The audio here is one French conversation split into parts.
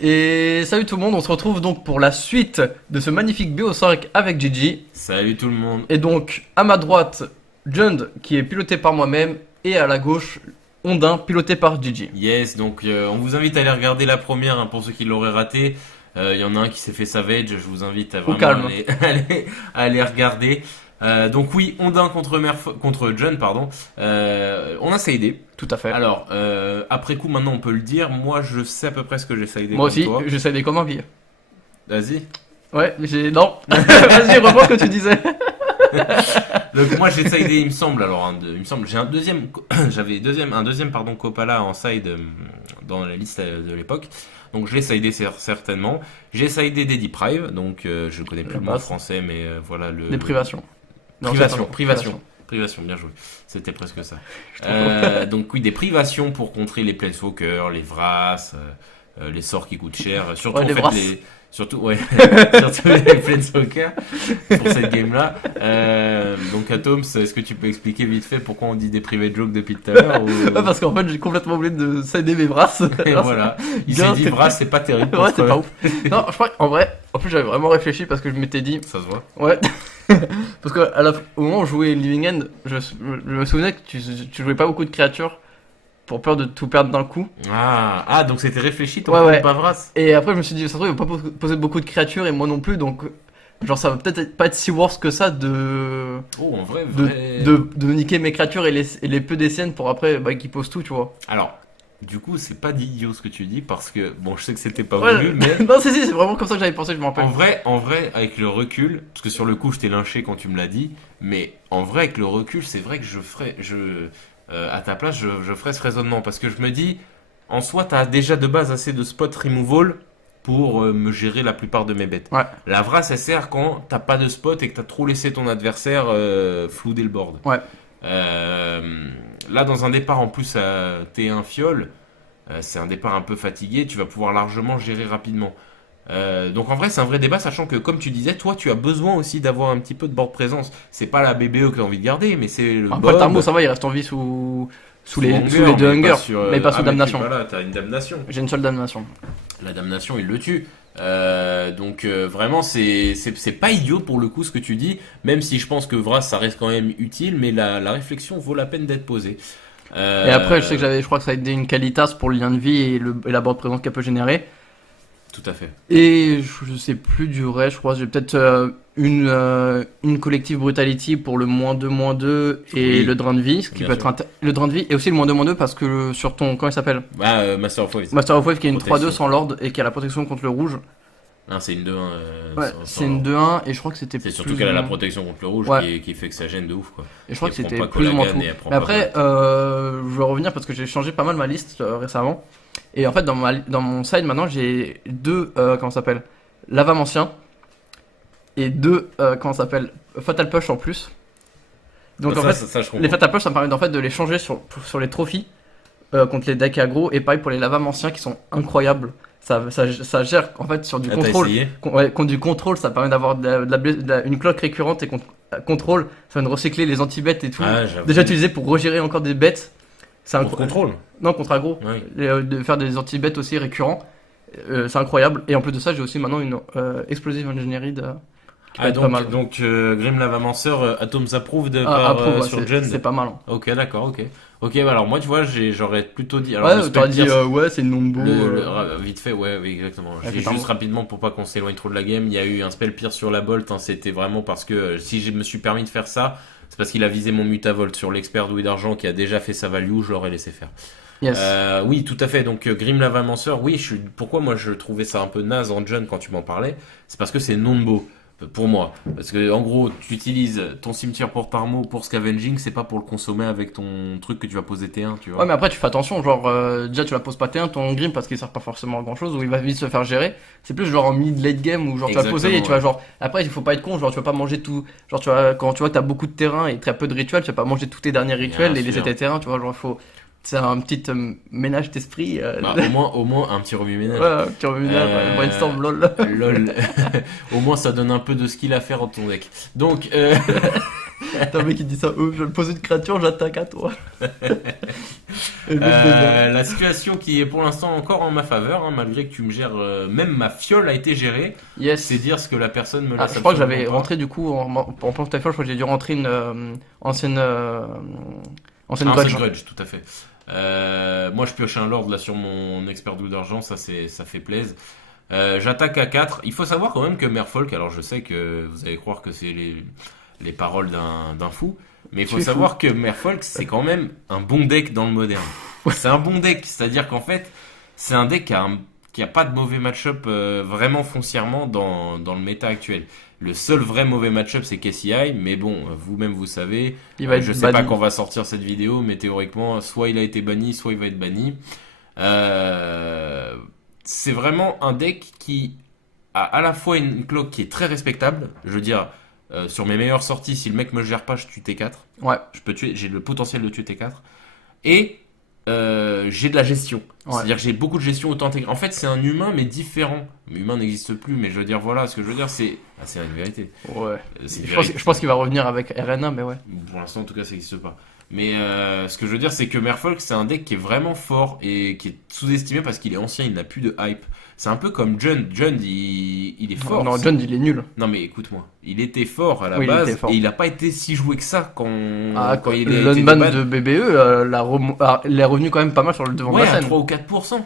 Et salut tout le monde, on se retrouve donc pour la suite de ce magnifique BO5 avec Gigi. Salut tout le monde. Et donc à ma droite, Jund qui est piloté par moi-même et à la gauche, Ondin piloté par Gigi. Yes, donc on vous invite à aller regarder la première pour ceux qui l'auraient raté. Il y en a un qui s'est fait Savage, je vous invite à vraiment calme. aller regarder. Donc oui, Ondin contre John, pardon. On a sidé. Tout à fait. Alors, après coup, maintenant on peut le dire, moi je sais à peu près ce que j'ai sidé Moi comme aussi, toi. je sais comme un vie. Vas-y. Ouais, non. Vas-y, reprends ce que tu disais. Donc moi j'ai sidé, il me semble, j'ai un deuxième, un deuxième Copala en side dans la liste de l'époque. Donc je l'ai sidé certainement. J'ai sidé des Deep Prive, donc je connais plus le mot français, mais voilà le. Des privations. Privation, bien joué. C'était presque ça. Donc oui, des privations pour contrer les Planeswalkers, les Vras, les sorts qui coûtent cher. Surtout Ouais, en les fait Vras. surtout les Planeswalkers pour cette game-là. Donc Atoms, est-ce que tu peux expliquer vite fait pourquoi on dit des private jokes depuis tout à l'heure ou... Ouais, parce qu'en fait j'ai complètement oublié de sider mes brasses. Et voilà, il s'est dit Vras, c'est pas terrible. Ouais, c'est pas ouf. Non, je crois qu'en vrai, en plus j'avais vraiment réfléchi parce que je m'étais dit. Ça se voit. Ouais. Parce qu'au moment où je jouais Living End, je me souvenais que tu jouais pas beaucoup de créatures pour peur de tout perdre d'un coup. Ah, donc c'était réfléchi ton Ouais. pas Vras. Et après je me suis dit, ça se trouve, il va pas poser beaucoup de créatures et moi non plus, donc genre ça va peut-être pas être si worse que ça Oh, en vrai, de niquer mes créatures et les peu des siennes pour après qu'ils posent tout, tu vois. Alors, du coup, c'est pas d'idiot ce que tu dis parce que, bon, je sais que c'était pas Ouais, voulu, mais non, c'est vraiment comme ça que j'avais pensé, je me rappelle. en vrai, avec le recul, parce que sur le coup, je t'ai lynché quand tu me l'as dit, mais en vrai, avec le recul, c'est vrai que à ta place, je ferais ce raisonnement parce que je me dis, en soi, t'as déjà de base assez de spot removal pour me gérer la plupart de mes bêtes. Ouais. La vraie, ça sert quand t'as pas de spot et que t'as trop laissé ton adversaire flouder le board. Ouais. Là, dans un départ en plus à T1 fiole, c'est un départ un peu fatigué, tu vas pouvoir largement gérer rapidement. Donc en vrai, c'est un vrai débat, sachant que comme tu disais, toi, tu as besoin aussi d'avoir un petit peu de board présence. C'est pas la BBE que tu as envie de garder, mais c'est le Après, board. le Tarmo, ça va, il reste en vie sous les Hunger, deux mais Hunger, pas sur, mais pas sous mais damnation. Voilà, t'as une damnation. J'ai une seule damnation. La damnation, il le tue. Donc vraiment, c'est pas idiot pour le coup ce que tu dis, même si je pense que Vras, ça reste quand même utile, mais la réflexion vaut la peine d'être posée. Et après, je sais que je crois que ça a été une qualitas pour le lien de vie et la board présence qu'elle peut générer. Tout à fait. Et je sais plus du reste, je crois que j'ai peut-être une collective brutality pour le -2/-2 et Oui, le drain de vie, ce qui bien peut être sûr. le drain de vie et aussi le -2/-2 parce que sur ton, comment il s'appelle, Master of Waves. Master of Wave qui est une Protection. 3-2 sans lord et qui a la protection contre le rouge. Non, c'est une 2-1. Ouais, c'est une 2-1 et je crois que c'était C'est plus surtout ou qu'elle a la moins- protection contre le rouge Ouais. qui fait que ça gêne de ouf, quoi. Et je crois Et que elle prend c'était pas plus ou moins Collagan tout. et elle prend Mais pas après, Rat. je vais revenir parce que j'ai changé pas mal ma liste récemment. Et en fait, dans mon side maintenant, j'ai deux, comment ça s'appelle, Lavamentien et deux, comment ça s'appelle, Fatal Push en plus. Donc Ça, en fait, ça, je comprends. les Fatal Push, ça me permet en fait de les changer sur les trophies contre les decks aggro. Et pareil pour les Lavamentien qui sont incroyables. Ça gère en fait sur du Ah, t'as contrôle. essayé Ouais, contre du contrôle, ça permet d'avoir une cloque récurrente et contre contrôle, ça vient de recycler les anti-bêtes et tout. Ah, j'avoue. Déjà utilisé pour regérer encore des bêtes. C'est Contre contrôle. Non, contre aggro. Oui. De faire des anti-bêtes aussi récurrents. C'est incroyable. Et en plus de ça, j'ai aussi maintenant une explosive engineering qui peut être pas mal. Donc Grim Lavamancer, Atoms approved Approuve, ouais, sur Jund. c'est pas mal. Hein. Ok, d'accord, ok. Ok, bah alors moi, tu vois, j'aurais plutôt dit. Alors, Ouais, le t'aurais dit Spectre, ouais, c'est une nombo. vite fait, ouais, oui, exactement. Ouais, J'ai putain. juste rapidement pour pas qu'on s'éloigne trop de la game. Il y a eu un spell pire sur la Bolt. Hein, c'était vraiment parce que si je me suis permis de faire ça, c'est parce qu'il a visé mon Mutavolt sur l'expert douille d'argent qui a déjà fait sa value. Je l'aurais laissé faire. Yes. Oui, tout à fait. Donc Grim Lavamancer, oui, pourquoi moi je trouvais ça un peu naze en Jund quand tu m'en parlais, c'est parce que c'est non beau. Pour moi, parce que en gros, tu utilises ton cimetière Portarmo pour scavenging, c'est pas pour le consommer avec ton truc que tu vas poser T1, tu vois. Ouais, mais après, tu fais attention. Genre, déjà, tu la poses pas T1, ton Grim, parce qu'il sert pas forcément à grand chose, ou il va vite se faire gérer. C'est plus genre en mid-late game où genre tu vas poser et tu vas genre. Après, il faut pas être con, genre tu vas pas manger tout. Genre, tu vas, quand tu vois que t'as beaucoup de terrain et très peu de rituels, tu vas pas manger tous tes derniers rituels Bien et laisser sûr. tes terrains, tu vois. Genre, il faut. C'est un petit ménage d'esprit. Bah, au moins un petit remue-ménage. Ouais, un petit ménage, brainstorm, lol. Lol. Au moins ça donne un peu de skill à faire dans ton deck. Donc, T'as un mec qui dit ça, je vais poser une créature, j'attaque à toi. La situation qui est pour l'instant encore en ma faveur, hein, malgré que tu me gères, même ma fiole a été gérée. Yes. C'est dire ce que la personne me laisse. Je crois que j'avais rentré du coup en planche ta fiole, je crois que j'ai dû rentrer une ancienne grudge, tout à fait. Moi je pioche un lord là sur mon expert double d'argent, ça fait plaisir. J'attaque à 4. Il faut savoir quand même que Merfolk, alors je sais que vous allez croire que c'est les paroles d'un fou, mais il faut savoir que Merfolk c'est quand même un bon deck dans le moderne. C'est un bon deck, c'est-à-dire qu'en fait c'est un deck qui a pas de mauvais match-up vraiment foncièrement dans le méta actuel. Le seul vrai mauvais match-up c'est KCI, mais bon, vous-même vous savez, je sais pas quand va sortir cette vidéo, mais théoriquement soit il a été banni, soit il va être banni. C'est vraiment un deck qui a à la fois une cloque qui est très respectable. Je veux dire, sur mes meilleures sorties, si le mec me gère pas, je tue T4. Ouais. J'ai le potentiel de tuer T4. Et j'ai de la gestion. Ouais. C'est-à-dire que j'ai beaucoup de gestion autant intégrée. En fait, c'est un humain, mais différent. L'humain n'existe plus, mais je veux dire, voilà, ce que je veux dire, c'est. Ah, c'est une vérité. Ouais. Je pense qu'il va revenir avec RNA, mais ouais. Pour l'instant, en tout cas, ça n'existe pas. Mais ce que je veux dire, c'est que Merfolk, c'est un deck qui est vraiment fort et qui est sous-estimé parce qu'il est ancien, il n'a plus de hype. C'est un peu comme Jund. Jund, il est fort. Non, Jund, il est nul. Non, mais écoute-moi. Il était fort à la base et il n'a pas été si joué que ça quand il est l'unban de BBE, il est revenu quand même pas mal sur le devant de la scène. Ouais, à 3 ou 4%.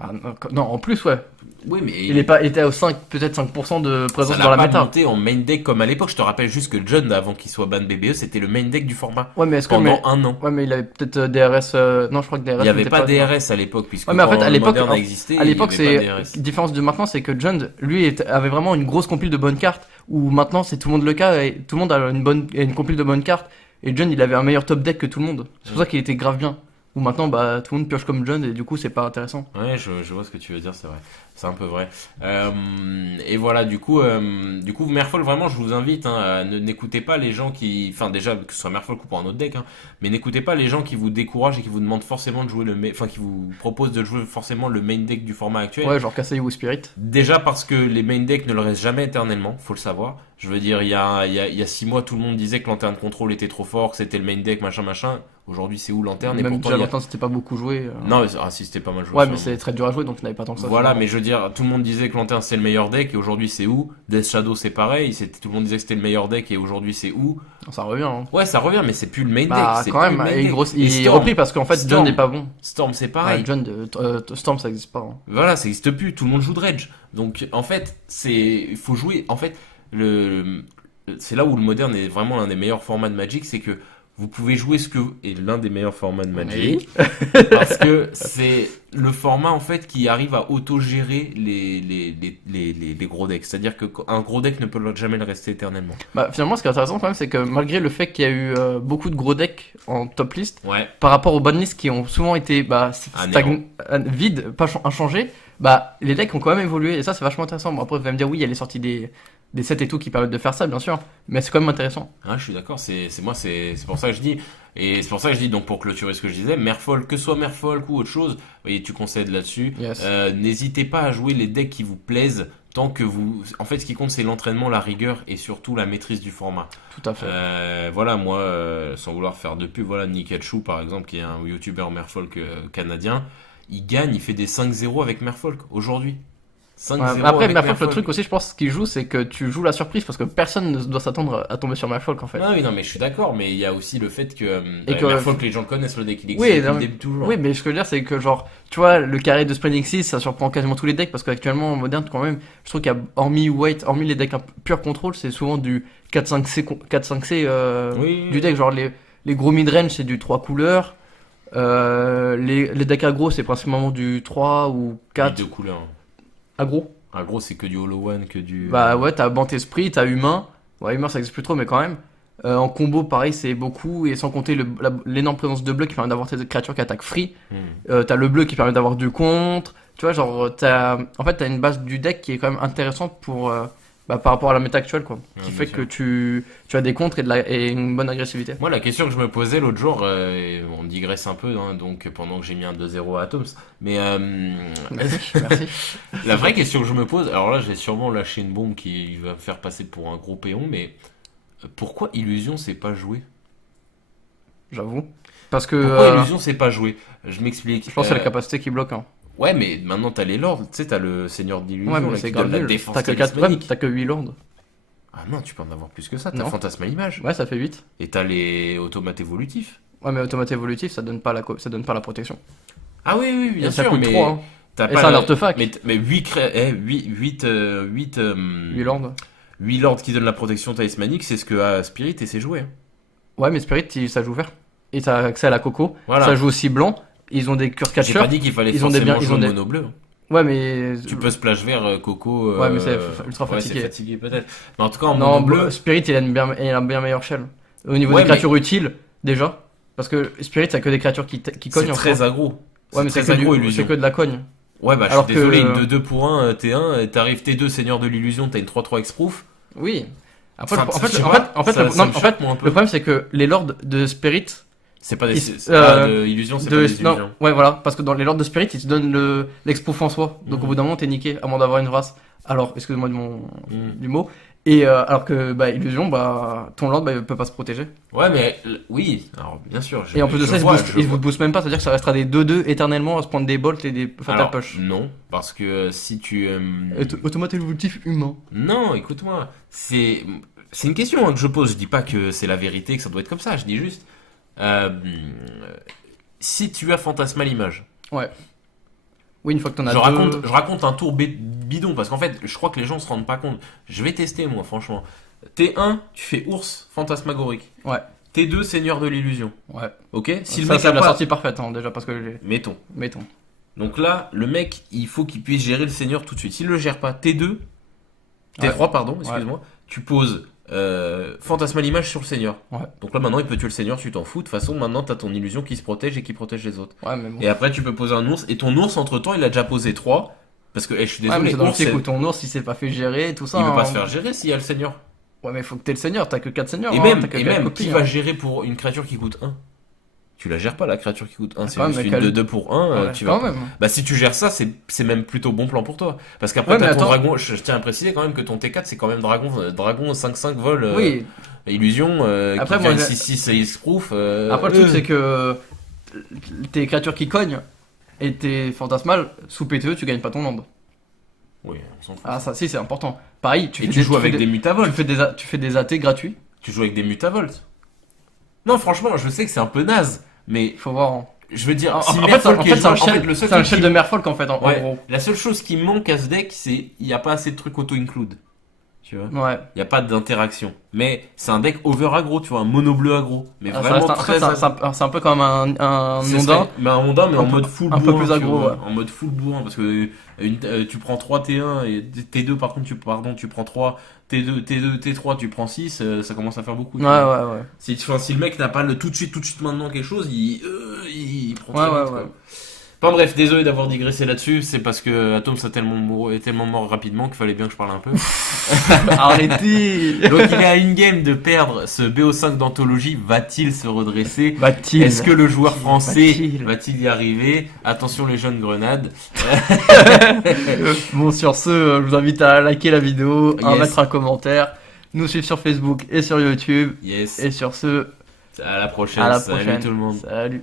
Ah, non, en plus, ouais. Oui, mais il était à 5, peut-être 5% de présence dans la méta. Ça n'a pas monté en main deck comme à l'époque. Je te rappelle juste que John, avant qu'il soit ban BBE, c'était le main deck du format. Ouais, mais pendant un an. Ouais, mais il avait peut-être DRS. Non, je crois que DRS. Il n'y avait pas DRS à l'époque, puisque ouais, mais en fait, à l'époque, Modern a existé. À l'époque, c'est différence de maintenant, c'est que John, lui, avait vraiment une grosse compile de bonnes cartes. Où maintenant, c'est tout le monde le cas et tout le monde a une compile de bonnes cartes. Et John, il avait un meilleur top deck que tout le monde. C'est pour ça qu'il était grave bien. Où maintenant, bah, tout le monde pioche comme John et du coup, c'est pas intéressant. Ouais, je vois ce que tu veux dire, c'est vrai. C'est un peu vrai. Et voilà, du coup, Merfolk, vraiment, je vous invite, hein, n'écoutez pas les gens qui, enfin, déjà, que ce soit Merfolk ou pour un autre deck, hein, mais n'écoutez pas les gens qui vous découragent et qui vous demandent forcément de jouer qui vous proposent de jouer forcément le main deck du format actuel. Ouais, genre Kasayu ou Spirit. Déjà parce que les main decks ne le restent jamais éternellement, faut le savoir. Je veux dire, il y a 6 mois, tout le monde disait que Lanterne Control était trop fort, que c'était le main deck, machin. Aujourd'hui, c'est où Lanterne? Et même déjà Lanterne, c'était pas beaucoup joué. Non, mais si, c'était pas mal joué. Ouais, mais c'est très dur à jouer, donc tu n'avais pas tant que ça. Voilà, mais je veux dire, tout le monde disait que Lanterne c'est le meilleur deck, et aujourd'hui c'est où? Death Shadow c'est pareil, tout le monde disait que c'était le meilleur deck, et aujourd'hui c'est où? Ça revient. Hein. Ouais, ça revient, mais c'est plus le main deck. C'est quand même, il est repris parce qu'en fait, John n'est pas bon. Storm c'est pareil. Storm ça existe pas. Hein. Voilà, ça existe plus, tout le monde joue Dredge. Donc en fait, il faut jouer. En fait, c'est là où le moderne est vraiment l'un des meilleurs formats de Magic, c'est que vous pouvez jouer ce que est l'un des meilleurs formats de Magic, parce que c'est le format en fait qui arrive à auto-gérer les gros decks. C'est-à-dire qu'un gros deck ne peut jamais le rester éternellement. Bah finalement, ce qui est intéressant quand même, c'est que malgré le fait qu'il y a eu beaucoup de gros decks en top list, ouais, par rapport aux bonnes listes qui ont souvent été vides, pas inchangés, bah les decks ont quand même évolué et ça c'est vachement intéressant. Bon après vous allez me dire oui, il y a les sorties des sets et tout qui permettent de faire ça, bien sûr, mais c'est quand même intéressant. Ah, je suis d'accord, c'est pour ça que je dis, et c'est pour ça que je dis, donc pour clôturer ce que je disais, Merfolk, que ce soit Merfolk ou autre chose, vous voyez, tu concèdes là-dessus. Yes. N'hésitez pas à jouer les decks qui vous plaisent, tant que en fait, ce qui compte, c'est l'entraînement, la rigueur et surtout la maîtrise du format. Tout à fait. Voilà, moi, sans vouloir faire de pub, voilà, Nikachu, par exemple, qui est un youtubeur Merfolk canadien, il gagne, il fait des 5-0 avec Merfolk aujourd'hui. Après, Merfolk, le truc aussi, je pense, qu'il joue, c'est que tu joues la surprise parce que personne ne doit s'attendre à tomber sur Merfolk en fait. Ah oui, non, mais je suis d'accord, mais il y a aussi le fait que Merfolk, les gens le connaissent, le deck, il existe oui, depuis le début toujours. Oui, mais ce que je veux dire, c'est que genre, tu vois, le carré de Spreading 6, ça surprend quasiment tous les decks parce qu'actuellement, en moderne, quand même, je trouve qu'il y a, hormis les decks pure contrôle, c'est souvent du 4-5C du deck. Genre, les gros midrange, c'est du 3 couleurs. Les decks aggro, c'est principalement du 3 ou 4. 2 couleurs. Aggro. Aggro, c'est que du Hollow One, que du. Bah ouais, t'as Bant Esprit, t'as Humain. Ouais, Humain, ça existe plus trop, mais quand même. En combo, pareil, c'est beaucoup. Et sans compter l'énorme présence de bleu qui permet d'avoir tes créatures qui attaquent free. T'as le bleu qui permet d'avoir du contre. Tu vois, genre, en fait, t'as une base du deck qui est quand même intéressante pour. Par rapport à la méta actuelle, quoi. Qui fait que tu as des contres et une bonne agressivité. Moi, la question que je me posais l'autre jour, on digresse un peu, hein, donc pendant que j'ai mis un 2-0 à Atoms, mais merci. La vraie question que je me pose, alors là, j'ai sûrement lâché une bombe qui va me faire passer pour un gros péon, mais pourquoi Illusion s'est pas joué? J'avoue. Parce que. Pourquoi Illusion c'est pas joué? Je m'explique. Je pense que c'est la capacité qui bloque. Hein. Ouais, mais maintenant t'as les lords, tu sais, t'as le seigneur d'illusion Ouais, mais là, c'est qui grave donne la nul. défense T'as que 4 talismanique. t'as que 8 lords. Ah non, tu peux en avoir plus que ça. T'as Non. fantasme à l'image. Ouais, ça fait 8. Et t'as les automates évolutifs. Ouais, mais automate évolutif, ça donne pas la protection. Ah oui, oui, bien Et ça sûr, coûte mais 3. Hein. t'as Et pas c'est un le- artefact. Mais 8 8 lords. 8 lords qui donnent la protection talismanique, c'est ce que a Spirit et c'est joué. Hein. Ouais, mais Spirit, ça joue vert. Et t'as accès à la coco. Voilà. Ça joue aussi blanc. Ils ont des cure J'ai catchers. pas dit qu'il fallait ils ont des forcément biens- ils jouer ont des- mono bleu. Hein. Ouais, mais. Tu peux splash vert, Coco. Ouais, mais c'est ultra ouais, fatigué. c'est fatigué peut-être. Mais en tout cas, en Non, mono bleu, Spirit, il a une bien meilleure shell. Au niveau Ouais, des créatures utiles, déjà. Parce que Spirit, ça que des créatures qui cognent c'est en très soi. aggro. Ouais, mais c'est c'est très que, aggro, c'est illusion. que de la cogne. Ouais, bah Alors je suis désolé, que- une 2 pour 1, T1, t'arrives T2, Seigneur de l'illusion, t'as une 3-3 exproof. Oui. Après, Enfin, en fait, je sais en pas, fait, en fait, ça- le, ça non, me en fait, choque, moi, un peu. le problème, c'est que les lords de Spirit. C'est pas des. Ils- C'est pas euh, de illusion, c'est de- pas des non, illusions. ouais, voilà. Parce que dans les lords de Spirit, ils te donnent l'expoof en soi. Donc Mhm. au bout d'un moment, t'es niqué, à moins d'avoir une race. Alors, excuse-moi Mhm. du mot. Et alors que, bah, illusion, bah, ton lord, bah, il peut pas se protéger. Ouais, mais oui, alors bien sûr. Et en plus de je ça, vois, il je vous vois. booste même pas, c'est-à-dire que ça restera des 2-2 éternellement à se prendre des bolts et des fatal Alors, push. non, parce que si tu. Automate évolutif humain. Non, écoute-moi, c'est une question hein, que je pose. Je dis pas que c'est la vérité, que ça doit être comme ça. Je dis juste, euh, si tu as fantasme à l'image, Ouais. Oui, une fois que t'en as je raconte un tour bidon parce qu'en fait, je crois que les gens se rendent pas compte. Je vais tester moi, franchement. T1, tu fais ours fantasmagorique. Ouais. T2, seigneur de l'illusion. Ouais. Ok. Si le Ça, mec c'est a la pas, sortie parfaite, hein, déjà, parce que j'ai. mettons. Mettons. Donc là, le mec, il faut qu'il puisse gérer le seigneur tout de suite. S'il le gère pas, T2, T3, pardon, excuse-moi, tu poses fantasme à l'image sur le seigneur. Ouais. Donc là, maintenant, il peut tuer le seigneur, tu t'en fous. De toute façon, maintenant, t'as ton illusion qui se protège et qui protège les autres. Ouais, mais bon. Et après, tu peux poser un ours. Et ton ours, entre-temps, il a déjà posé 3. Parce que, je suis Ouais, mais désolé, c'est dans le ours, cycle où ton ours, il s'est pas fait gérer et tout ça. il veut pas hein. se faire gérer s'il y a le seigneur. Ouais, mais faut que t'aies le seigneur, t'as que 4 seigneurs. Et hein, même, t'as que et quatre même copies, qui hein. va gérer pour une créature qui coûte 1? Tu la gères pas, la créature qui coûte 1. C'est Ouais, juste mais une quel- de 2 pour 1. Ouais, Tu quand vas... même. Bah, si tu gères ça, c'est même plutôt bon plan pour toi. Parce qu'après, Ouais, t'as mais ton attends. dragon. Je tiens à préciser quand même que ton T4, c'est quand même dragon 5-5 vol. Oui. Illusion. Après, qui moi, fait j'ai- 6-6 X-proof. Après, le truc, c'est que tes créatures qui cognent et tes fantasmales, sous PTE, tu gagnes pas ton land. Oui, on s'en fout. Ah, ça, si, c'est important. Pareil, Et tu joues avec des mutavolt. tu fais des AT gratuits. Tu joues avec des mutavolt. Non, franchement, je sais que c'est un peu naze. Mais Faut voir. Hein. je veux dire, En si fait, Merfolk en est fait, c'est jouable- un shell, le seul c'est un truc shell qui- de Merfolk en fait, en Ouais, gros. la seule chose qui manque à ce deck, c'est il n'y a pas assez de trucs auto-include. Tu vois, Ouais. il n'y a pas d'interaction. Mais c'est un deck over aggro, tu vois, un mono bleu aggro. Mais Ah, ça vraiment reste en fait, très c'est un peu comme un Ce ondin. serait- mais un Honda, mais Un en peu- mode full un peu bourrin, plus tu aggro, vois, ouais. en mode full bourrin, parce que tu prends 3 T1 et T2 par contre tu prends 3 T2 T3 tu prends 6, ça commence à faire beaucoup. tu Ouais, vois. ouais, ouais. Si le mec n'a pas le tout de suite maintenant quelque chose, il prend Ouais, très ouais, vite, quoi. ouais. Enfin bref, désolé d'avoir digressé là-dessus, c'est parce que Atom est tellement mort rapidement qu'il fallait bien que je parle un peu. Arrêtez. Donc il est à une game de perdre ce BO5 d'anthologie, va-t-il se redresser? Va-t-il Est-ce que le joueur français Va-t-il va-t-il y arriver? Attention les jeunes grenades. Bon, sur ce, je vous invite à liker la vidéo, à Yes. mettre un commentaire, nous suivre sur Facebook et sur YouTube. Yes. Et sur ce, À la prochaine. à la Salut prochaine. tout le monde. Salut.